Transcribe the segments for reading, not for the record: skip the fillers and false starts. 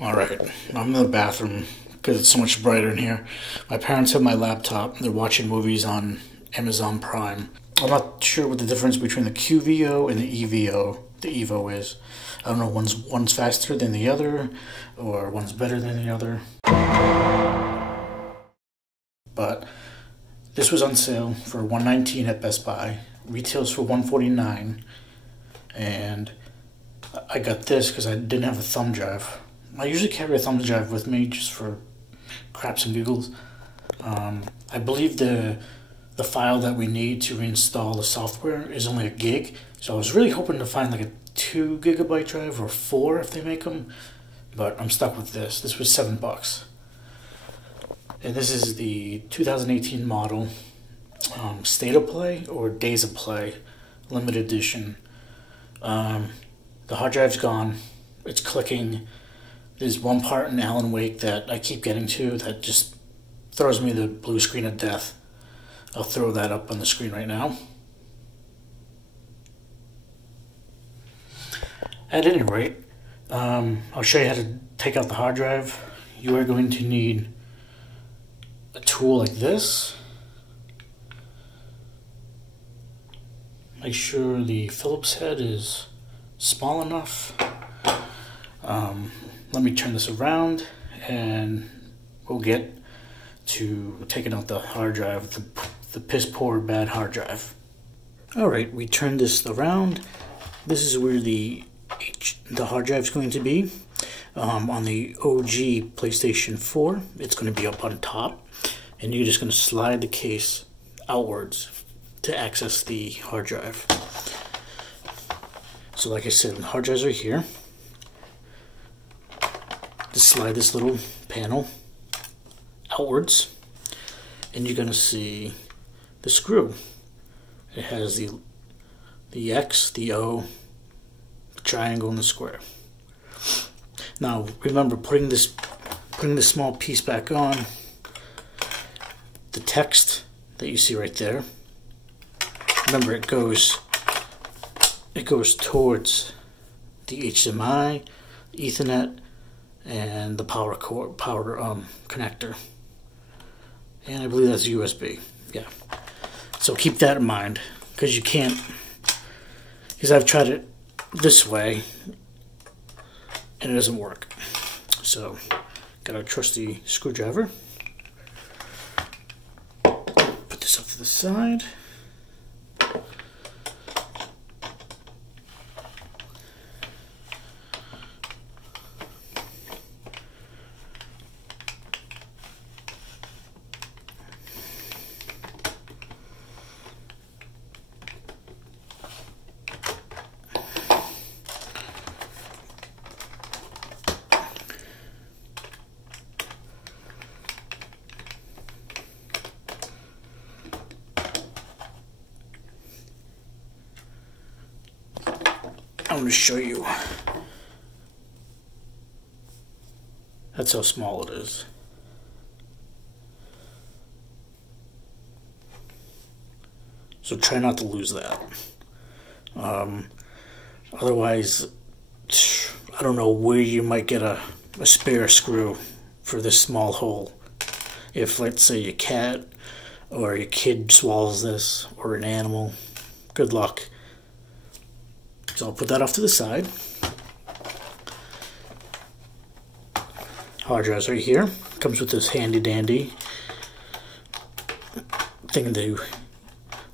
Alright, I'm in the bathroom because it's so much brighter in here. My parents have my laptop. They're watching movies on Amazon Prime. I'm not sure what the difference between the QVO and the EVO is. I don't know, one's faster than the other, or one's better than the other. But this was on sale for $119 at Best Buy. Retails for $149, and I got this because I didn't have a thumb drive. I usually carry a thumb drive with me just for craps and giggles. I believe the file that we need to reinstall the software is only a gig, so I was really hoping to find like a 2 GB drive or 4 if they make them, but I'm stuck with this. This was $7. And this is the 2018 model State of Play or Days of Play limited edition. The hard drive's gone. It's clicking. There's one part in Alan Wake that I keep getting to that just throws me the blue screen of death. I'll throw that up on the screen right now. At any rate, I'll show you how to take out the hard drive. You are going to need a tool like this. Make sure the Phillips head is small enough. Let me turn this around and we'll get to taking out the hard drive, the piss poor bad hard drive. Alright, we turned this around. This is where the hard drive is going to be. On the OG PlayStation 4, it's going to be up on top, and you're just going to slide the case outwards to access the hard drive. So like I said, the hard drives are here. Just slide this little panel outwards, and you're going to see the screw. It has the X, the O, the triangle, and the square. Now remember, putting this small piece back on, the text that you see right there, remember it goes towards the HDMI, Ethernet, and the power connector, and I believe that's USB. Yeah, so keep that in mind, because you can't, because I've tried it this way and it doesn't work. So got a trusty screwdriver. Put this off to the side. I'm going to show you. That's how small it is. So try not to lose that. Otherwise, I don't know where you might get a spare screw for this small hole. If, let's say, your cat or your kid swallows this, or an animal, good luck. So I'll put that off to the side. Hard drive's right here. Comes with this handy dandy thing to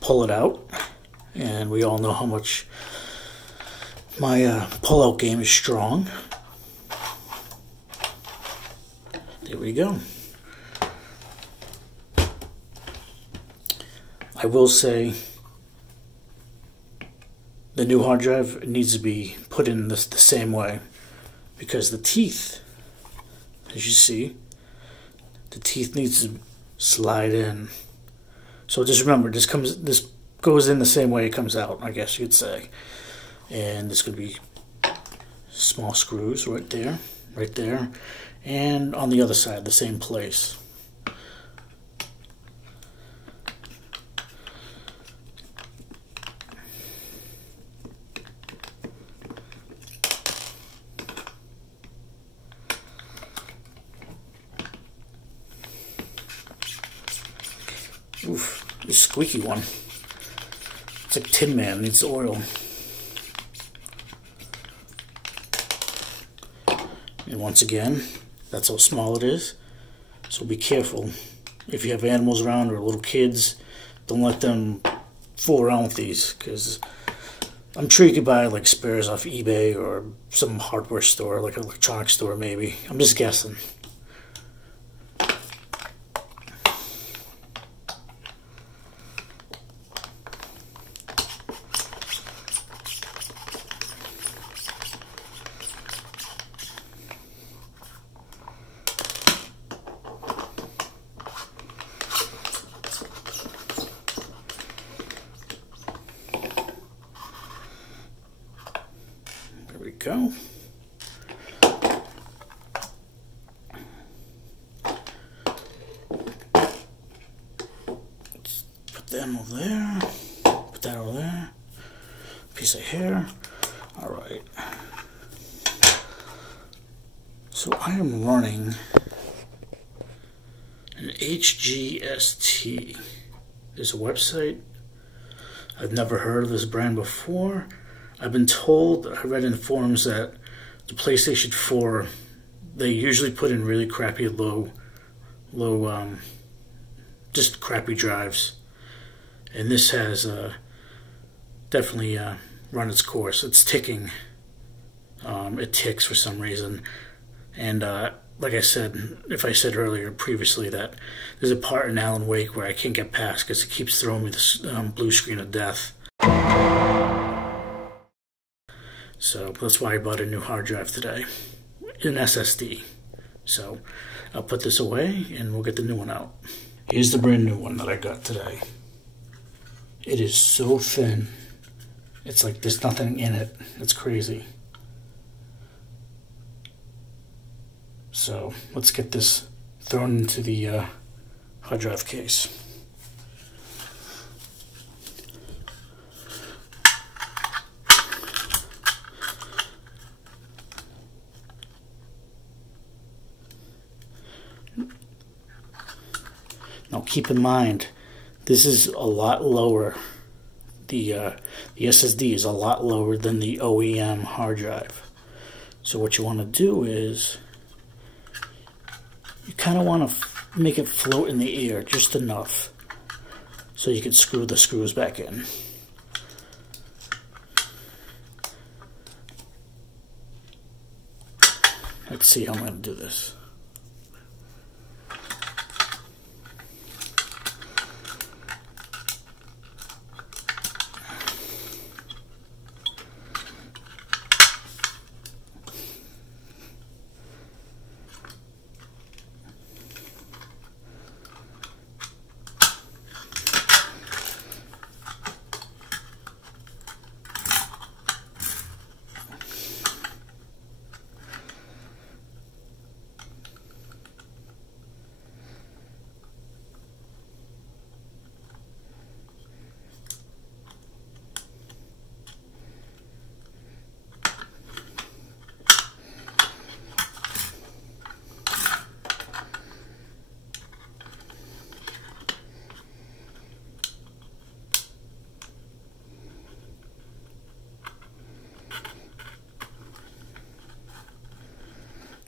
pull it out. And we all know how much my pull-out game is strong. There we go. I will say, the new hard drive needs to be put in the same way, because the teeth, as you see, the teeth needs to slide in. So just remember, this goes in the same way it comes out, I guess you'd say. And there's going to be small screws right there, and on the other side, the same place. the squeaky one. It's like Tin Man, needs oil. And once again, that's how small it is. So be careful. If you have animals around or little kids, don't let them fool around with these, because I'm sure you could buy like spares off eBay or some hardware store, like an electronics store maybe. I'm just guessing. There we go. Let's put them over there. Put that over there. Piece of hair. All right. So I am running an HGST. There's a website. I've never heard of this brand before. I've been told, I read in the forums that the PlayStation 4, they usually put in really crappy low, just crappy drives. And this has definitely run its course. It's ticking. It ticks for some reason. And like I said, if I said earlier previously that there's a part in Alan Wake where I can't get past because it keeps throwing me this blue screen of death. So that's why I bought a new hard drive today, an SSD. So I'll put this away and we'll get the new one out. Here's the brand new one that I got today. It is so thin. It's like there's nothing in it. It's crazy. So let's get this thrown into the hard drive case. Now keep in mind, this is a lot lower. The SSD is a lot lower than the OEM hard drive. So what you want to do is, you kind of want to make it float in the air just enough so you can screw the screws back in. Let's see how I'm going to do this.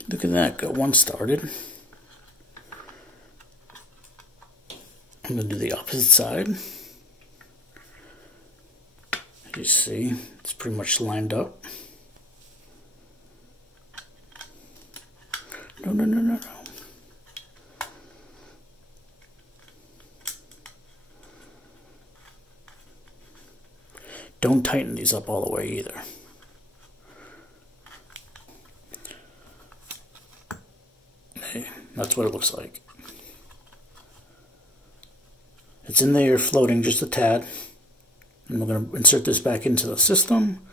Look at that, got one started. I'm going to do the opposite side. As you see, it's pretty much lined up. No. Don't tighten these up all the way either. That's what it looks like. It's in there floating just a tad. And we're going to insert this back into the system.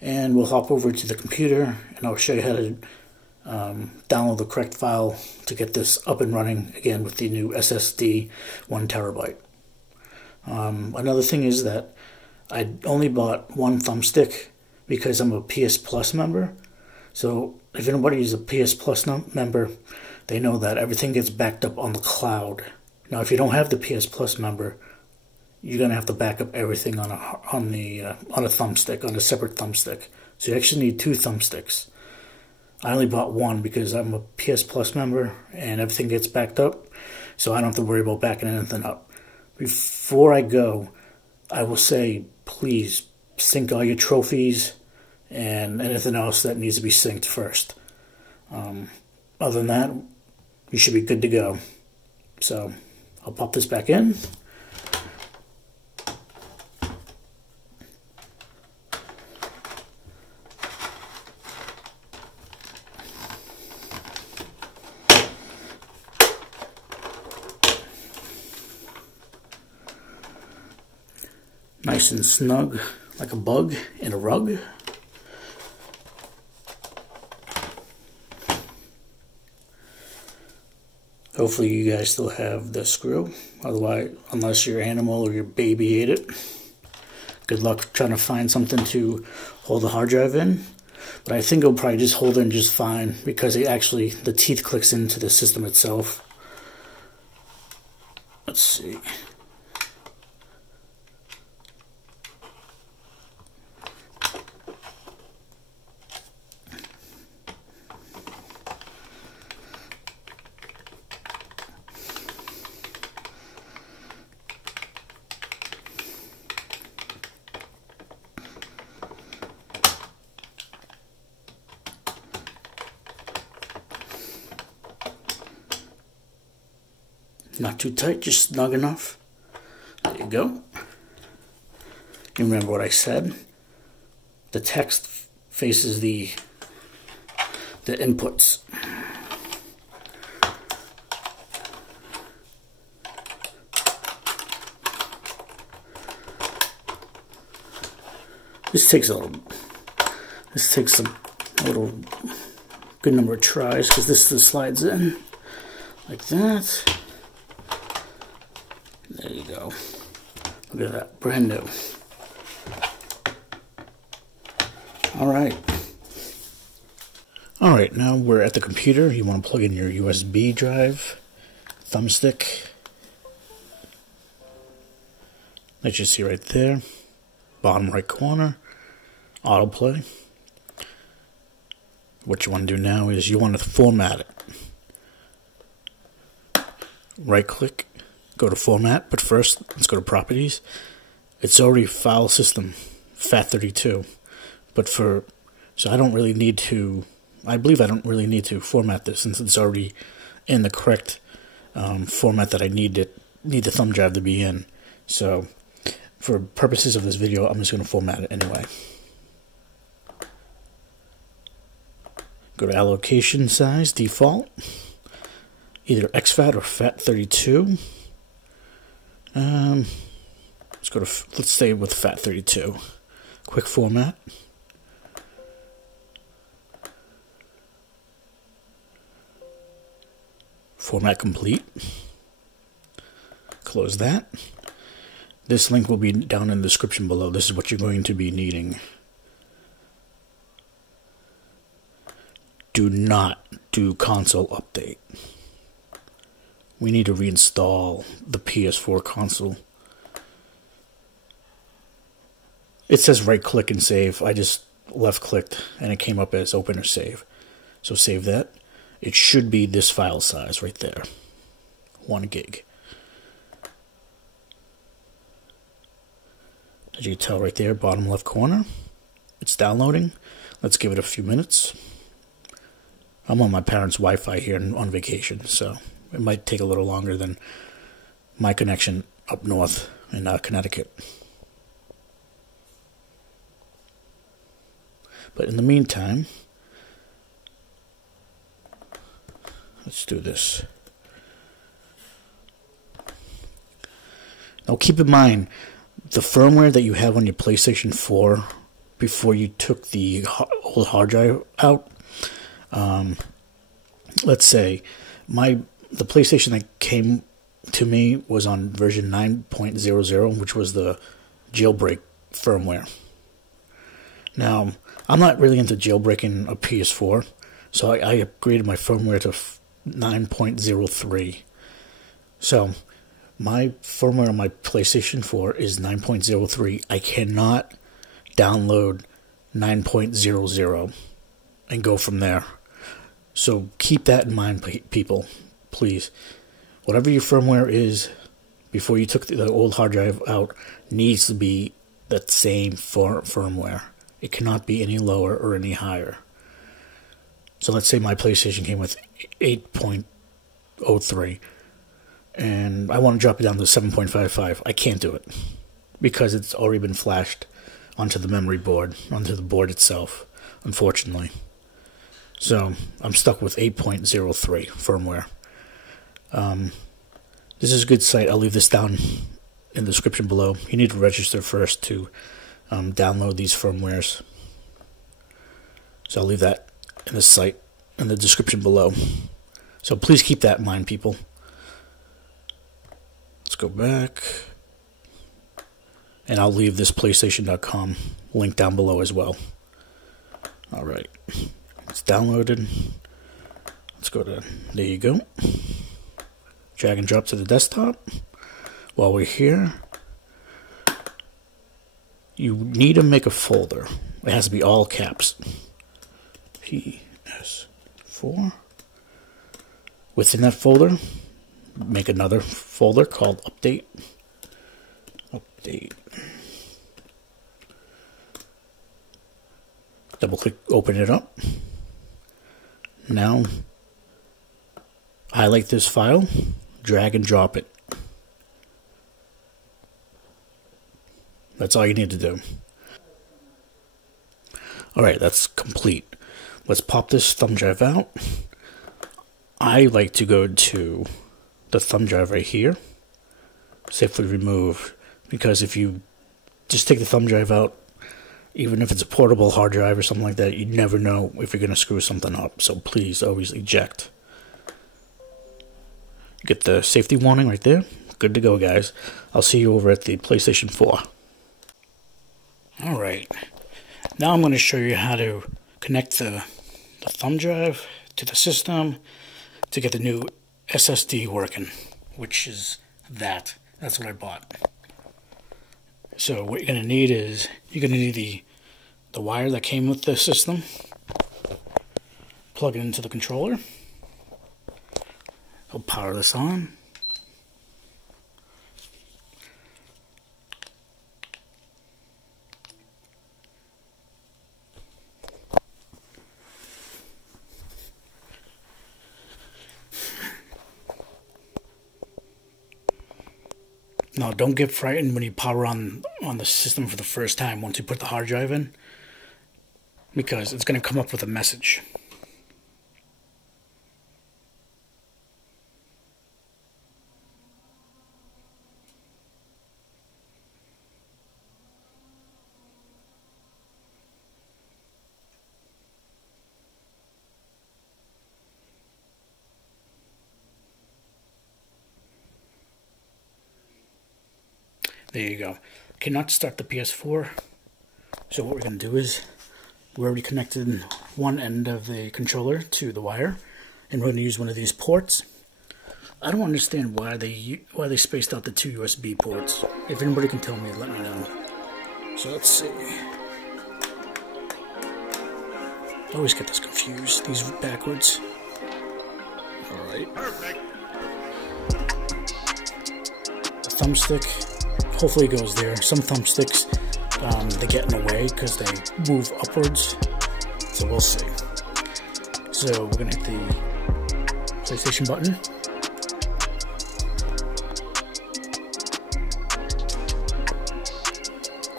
And we'll hop over to the computer and I'll show you how to download the correct file to get this up and running again with the new SSD 1 terabyte. Another thing is that I only bought one thumbstick because I'm a PS Plus member. So if anybody is a PS Plus member, they know that everything gets backed up on the cloud. Now, if you don't have the PS Plus member, you're gonna have to back up everything on a thumbstick, on a separate thumbstick. So you actually need 2 thumbsticks. I only bought one because I'm a PS Plus member and everything gets backed up, so I don't have to worry about backing anything up. Before I go, I will say, please sync all your trophies and anything else that needs to be synced first. Other than that, you should be good to go. So I'll pop this back in. Nice and snug, like a bug in a rug. Hopefully you guys still have the screw. Otherwise, unless your animal or your baby ate it. Good luck trying to find something to hold the hard drive in. But I think it'll probably just hold in just fine because the teeth clicks into the system itself. Let's see. Not too tight, just snug enough. There you go. You remember what I said? The text faces the inputs. This takes a little good number of tries because this slides in like that. There you go. Look at that, brand new. Alright, now we're at the computer. You want to plug in your USB drive, thumbstick. That you see right there. Bottom right corner, autoplay. What you want to do now is you want to format it. Right click. Go to format, but first let's go to properties. It's already file system FAT32, but so I don't really need to. I believe I don't really need to format this since it's already in the correct format that I need the thumb drive to be in. So for purposes of this video, I'm just going to format it anyway. Go to allocation size default, either exFAT or FAT32. Let's stay with FAT32. Quick format. Format complete. Close that. This link will be down in the description below. This is what you're going to be needing. Do not do console update. We need to reinstall the PS4 console. It says right click and save. I just left clicked and it came up as open or save. So save that. It should be this file size right there. 1 gig. As you can tell right there, bottom left corner. It's downloading. Let's give it a few minutes. I'm on my parents' Wi-Fi here on vacation, so it might take a little longer than my connection up north in Connecticut. But in the meantime, let's do this. Now keep in mind, the firmware that you have on your PlayStation 4 before you took the old hard drive out, let's say the PlayStation that came to me was on version 9.00, which was the jailbreak firmware. Now, I'm not really into jailbreaking a PS4, so I upgraded my firmware to 9.03. So, My firmware on my PlayStation 4 is 9.03. I cannot download 9.00 and go from there. So keep that in mind, people, please. Whatever your firmware is before you took the old hard drive out needs to be that same firmware. It cannot be any lower or any higher. So let's say my PlayStation came with 8.03 and I want to drop it down to 7.55. I can't do it because it's already been flashed onto the memory board, onto the board itself, unfortunately. So I'm stuck with 8.03 firmware. This is a good site. I'll leave this down in the description below. You need to register first to download these firmwares. So I'll leave that in the site in the description below. So please keep that in mind, people. Let's go back. And I'll leave this PlayStation.com link down below as well. Alright. It's downloaded. Let's go to, there you go. Drag and drop to the desktop. While we're here, you need to make a folder. It has to be all caps. PS4. Within that folder, make another folder called Update. Update. Double click, open it up. Now, highlight this file, drag and drop it. That's all you need to do. Alright, that's complete. Let's pop this thumb drive out. I like to go to the thumb drive right here, safely remove, because if you just take the thumb drive out, even if it's a portable hard drive or something like that, you never know if you're going to screw something up. So please always eject. Get the safety warning right there. Good to go, guys. I'll see you over at the PlayStation 4. Alright. Now I'm going to show you how to connect the thumb drive to the system to get the new SSD working, which is that. That's what I bought. So what you're going to need is, you're going to need the wire that came with the system. Plug it into the controller. I'll power this on. Now, don't get frightened when you power on the system for the first time once you put the hard drive in, because it's going to come up with a message. There you go. Cannot start the PS4. So what we're going to do is, we already connected one end of the controller to the wire, and we're going to use one of these ports. I don't understand why they spaced out the two USB ports. If anybody can tell me, let me know. So let's see. I always get this confused. These backwards. All right. Perfect. The thumbstick. Hopefully it goes there. Some thumbsticks, they get in the way because they move upwards. So we'll see. So we're going to hit the PlayStation button.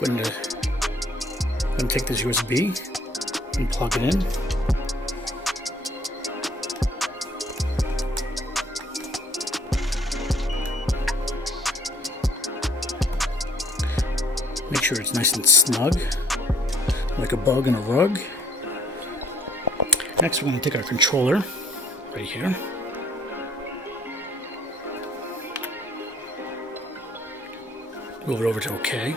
Going to take this USB and plug it in. Make sure it's nice and snug, like a bug in a rug. Next, we're going to take our controller, right here. Move it over to OK.